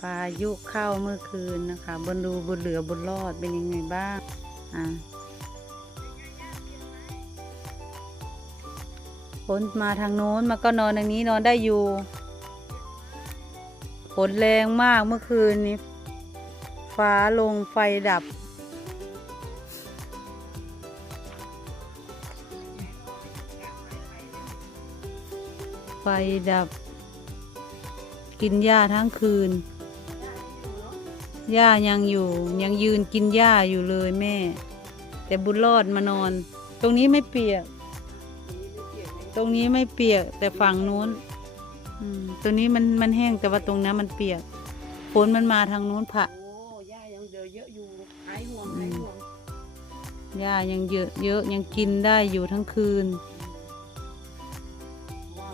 พายุเข้าเมื่อคืนนะคะบนรูบนเหลือบนรอดเป็นยังไงบ้างอ่าฝนมาทางโน้นมาก็นอนทางนี้นอนได้อยู่ฝนแรงมากเมื่อคืนนี้ ฟ้าลงไฟดับ ไฟดับ กินหญ้าทั้งคืน หญ้ายังอยู่ ยังยืนกินหญ้าอยู่เลยแม่ แต่บุญรอดมานอน ตรงนี้ไม่เปียก ตรงนี้ไม่เปียก แต่ฝั่งนู้นอืมตรงนี้มันมันแห้งแต่ว่าตรงนั้นมันเปียกฝนมันมาทางนู้นผ่ะโอ้ย่ายังเดือเยอะอยู่หายห่วงหายห่วงหญ้ายังเยอะเยอะยังกินได้อยู่ทั้งคืน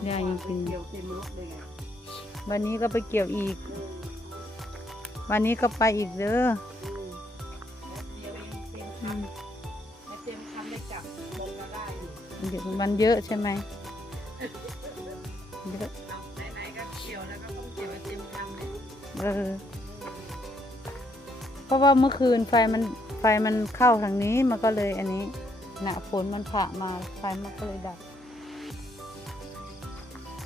ย่ายังเป็นเดียวเต็มรถเลยไงวันนี้ก็ไปเกี่ยวอีกเออ วันนี้ก็ไปอีกเด้ออืมแป๊บเดียวเองเต็มอืมไม่เต็มคันได้กลับลงมาได้อยู่เดี๋ยวมันเยอะใช่ไหมเยอะเอาไหนๆก็เกี่ยวแล้วก็ต้องเกี่ยวให้เต็มคันเลยเออเพราะว่าเมื่อคืนไฟมันไฟมันเข้าทางนี้มันก็เลยอันนี้นะฝนมันผ่ามาไฟมันก็เลยดับ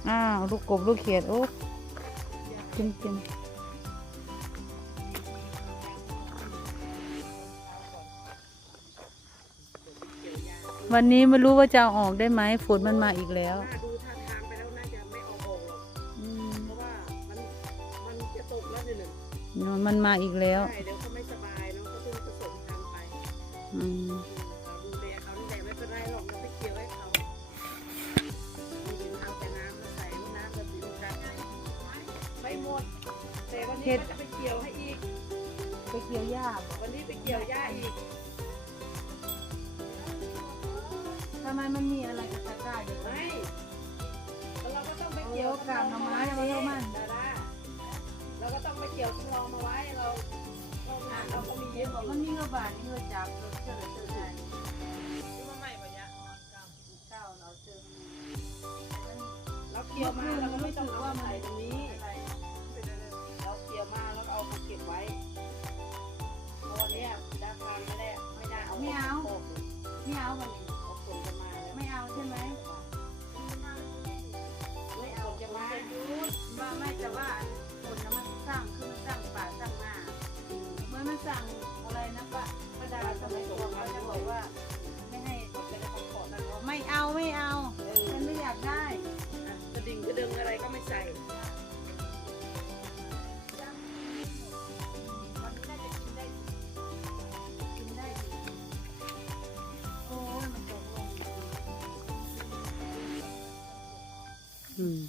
อ้าวลูกกบลูกเขียดโอ้กินกิน วันนี้ไม่รู้ว่าจะเอาออกได้ไหมฝนมันมาอีกแล้วน่าดูท่าทางไปแล้วน่าจะไม่เอาออกหรอกอืมเพราะว่ามันมันจะตกแล้วเนี่ยหนึ่งมันมาอีกแล้ว ใช่เดี๋ยวเขาไม่สบายเนาะก็ต้องผสมทางไปอืมเราดูแลเขานี่แหละไม่เป็นไรหรอกเราไปเกี่ยวให้เขาเอาแต่น้ำมาใส่น้ำแบบนี้กันไม่หมดแต่วันนี้ก็จะไปเกี่ยวให้อีก ไปเกี่ยวหญ้าบ่วันนี้ไปเกี่ยวหญ้าอีก ไมมันมีอะไรกับตะกร้าอยู่ไม่แล้วเราก็ต้องไปเกี่ยวกาบน่อไม้เอาไว้เอามันดาราเราก็ต้องไปเกี่ยวทำรองมาไว้เราเราเราก็มีเยอะบอกมันมีเงือบาทเงือจับเจอเจอไทยที่ว่าไม่ปะยะเก้าเราเจอเราเกี่ยวมาเราก็ไม่ต้องเอามาใส่ตรงนี้เราเกี่ยวมาแล้วก็เอามาเก็บไว้เพราะวันเนี้ยดาพานไม่ได้ไม่ได้เอาไม่เอาไม่เอาวันนี้ มา อืม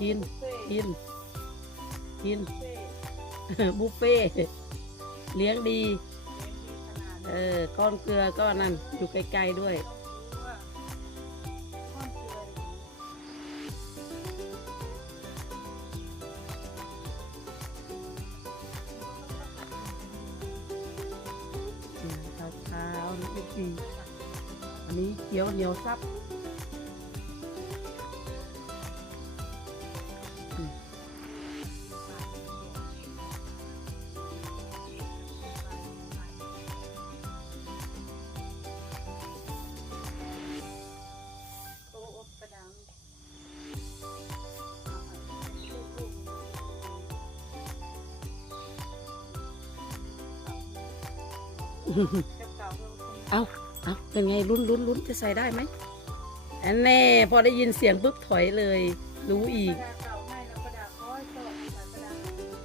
กินกินกินบุฟเฟ่เลี้ยงดี เออก้อนเกลือก็นั่นอยู่ไกลๆด้วยเช้าเช้าๆนี่ดีอันนี้ เกี๊ยวเหนียวซับอืมเอา เอาเป็นไงลุ้นลุ้นลุ้นจะใส่ได้ไหมอันแน่พอได้ยินเสียงปุ๊บถอยเลย รู้อีก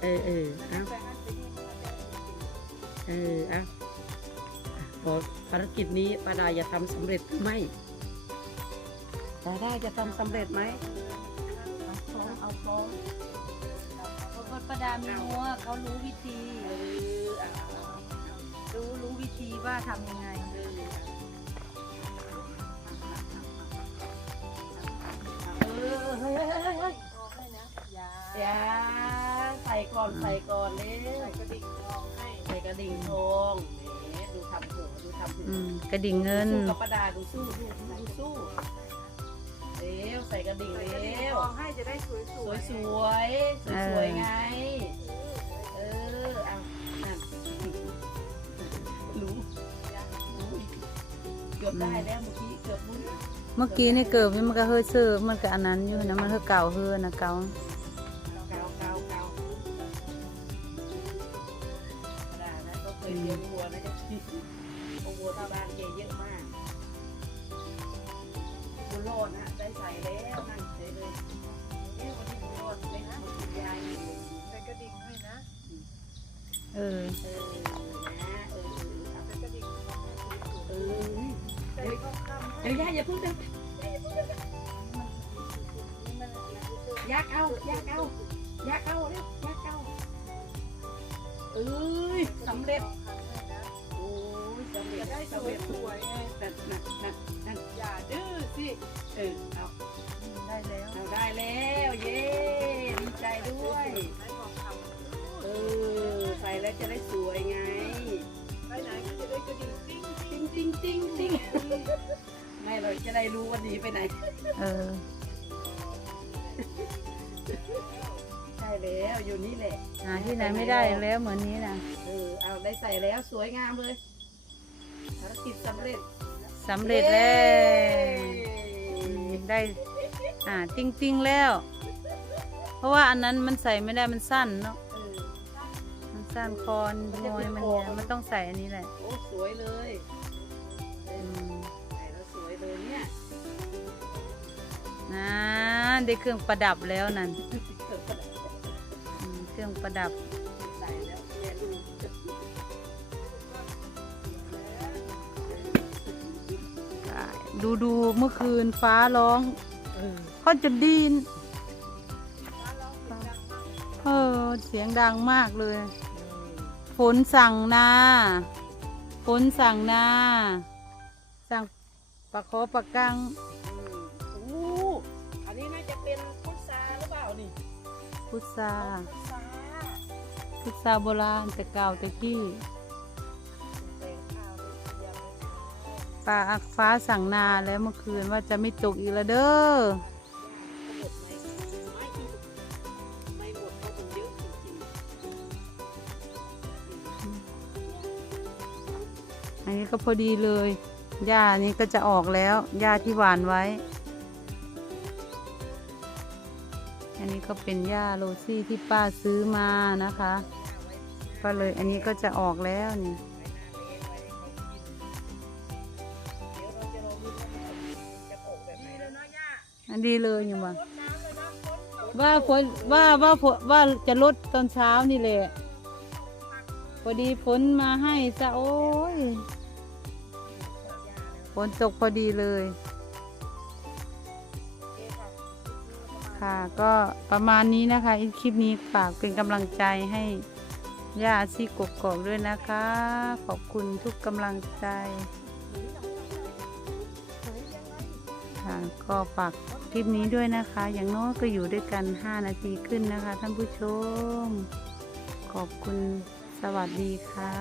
เออเออเอาเออเอาขอภารกิจนี้ป้าดาจะทำสำเร็จหรือไม่ป้าดาจะทำสำเร็จไหมเอาโค้งเพราะประดามีงัวเขารู้วิธี เออเอา รู้รู้วิธีว่าทำยังไงเออเฮ้ยฮ้ยเฮ้ยเฮ้ยอย่าใส่ก่อนใส่ก่อนเลยใส่กระดิ่งทองให้ใส่กระดิ่งทองแหมดูทำหัวดูทำหัวอืมกระดิ่งเงินสู้กับประดาดูสู้ดูดูสู้เดี๋ยวใส่กระดิ่งใส่แล้กระดิ่งวทองให้จะได้สวยสวยสวยสวยไง กือบได้แล้วเมื่อกี้เกือบมุ้นเมื่อกี้นี่เกิดมันก็เฮ้ยเสื้อมันก็อันนั้นอยู่นะมันเฮ้ยเก่าเฮ้ยนะเก่าเกาเกาเกาได้นะก็เคยเลี้ยงวัวนะจ๊ะวัวที่บ้านแกเยอะมากบุญโลดนะได้ใส่แล้วนั่นเฉยเลยเอ๊ะวันนี้บุญโลดได้มาคุณยายอยู่ใส่กระดิ่งให้นะเออเออนะเอ เดี๋ยวยายอย่าเพิ่งเดินยักเอายักเอายักเอาเร็วยักเอาเอ้ยสำเร็จโอ้ยสำเร็จะจได้สสำเร็จวยๆไงนั่นนั่นนั่นนั่นอย่าดื้อสิเออเอาได้แล้วเอาได้แล้วเย้ดีใจด้วยได้ทองคำเออใส่แล้วจะได้สวยไงไปไหนก็จะได้กระดิ่งติ้งติ้งติ้งติ้ง ติ้งไม่เราจะได้รู้วันนี้ไปไหน เออ ใช่แล้วอยู่นี่แหละหาที่ไหนไม่ได้แล้วเหมือนนี้นะเออเอาได้ใส่แล้วสวยงามเลยภารกิจสำเร็จสำเร็จแล้วอืมได้ อ่า ติ้งติ้งแล้ว เพราะว่าอันนั้นมันใส่ไม่ได้มันสั้นเนาะ เออมันสั้นคอนงอยมันเนี่ยมันต้องใส่อันนี้แหละ โอ้สวยเลยเออือม นะได้เครื่องประดับแล้วนั่นเครื่องประดับดูดูเมื่อคืนฟ้าร้องเขาจะดีนเออเสียงดังมากเลยฝนสั่งนาฝนสั่งนาสั่งปลาขอปลากัง นนี้น่าจะเป็นพุทราหรือเปล่านี่พุทราพุทราพุทราโบราณแต่เก่าแต่กี้แตงข้าวด้วยเยี่ยมเลยปลาอักฟ้าสั่งนาแล้วเมื่อคืนว่าจะไม่ตกอีกแล้วเด้อหมดไหมไม่ไม่หมดเพราะมันเยอะจริงอันนี้ก็พอดีเลย หญ้านี้ก็จะออกแล้ว หญ้าที่หวานไว้ ก็เป็นหญ้าโรซี่ที่ป้าซื้อมานะคะ ก็เลยอันนี้ก็จะออกแล้วนี่อันดีเลยเนาะย่าอันดีเลยอยู่ว่ะรดน้ำเลยนว่าฝนว่าว่าฝนว่าจะลดตอนเช้านี่แหละพอดีฝนมาให้ซะโอ้ยฝนตกพอดีเลย ค่ะ ก็ประมาณนี้นะคะคลิปนี้ฝากเป็นกำลังใจให้ย่าซี่กกอกด้วยนะคะ ขอบคุณทุกกำลังใจค่ะก็ฝากคลิปนี้ด้วยนะคะ อย่างน้อยก็อยู่ด้วยกัน 5 นาทีขึ้นนะคะ ท่านผู้ชม ขอบคุณสวัสดีค่ะ